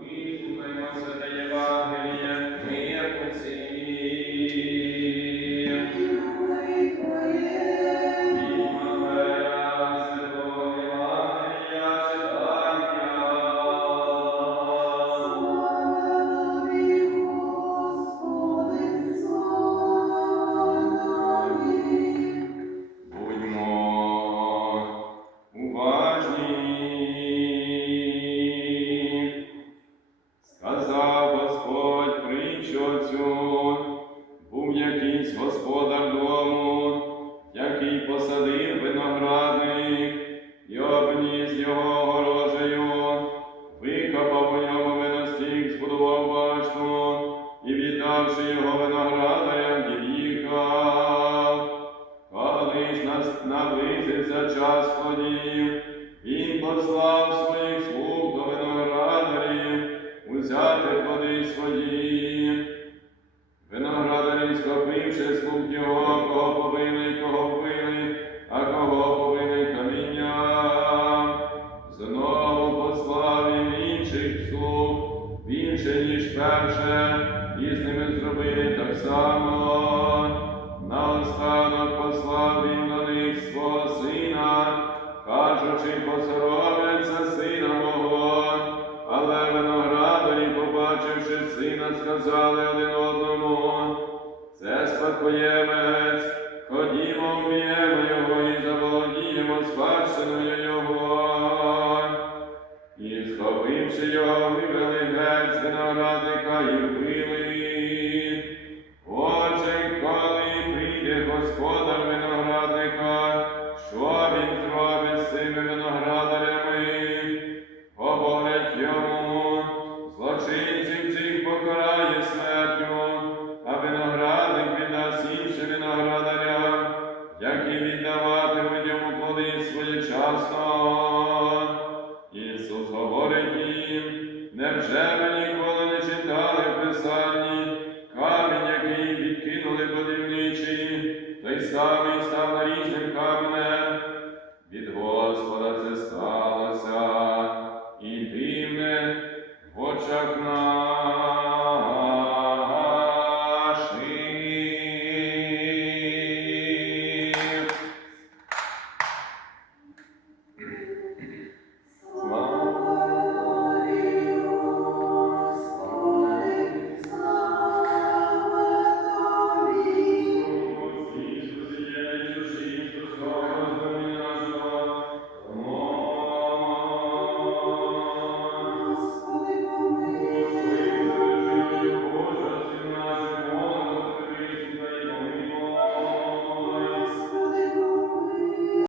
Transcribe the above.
Вислухаймо святе Євангеліє, якийсь господар дому, який посадив виноградник і обніс його горожею, викопав у ньому виностік, збудував башню і віддавши його виноградарям, від'їхав. Коли ж наблизився час плодів, він послав своїх слуг схопивши слуг його, кого побили, кого вбили, а кого побили камінням. Знову послав інших слуг, більше, ніж перше, і з ними зробили так само. Наостанок послав він до них свого сина, кажучи, посоромляться сина мого. Але виноградарі, побачивши сина, сказали один спадкоємець, ходімо, вб'ємо його і заволодіємо спадщиною його. І схопивши його, вивели геть з виноградника і вбили. Отже, коли прийде господар виноградника, що він зробить з цими виноградарями? Плоди. Ісус говорить їм, невже ви ніколи не читали в Писанні камінь, який відкинули будівничі, той самий став наріжним каменем. Від Господа це сталося, і дивне в очах наших.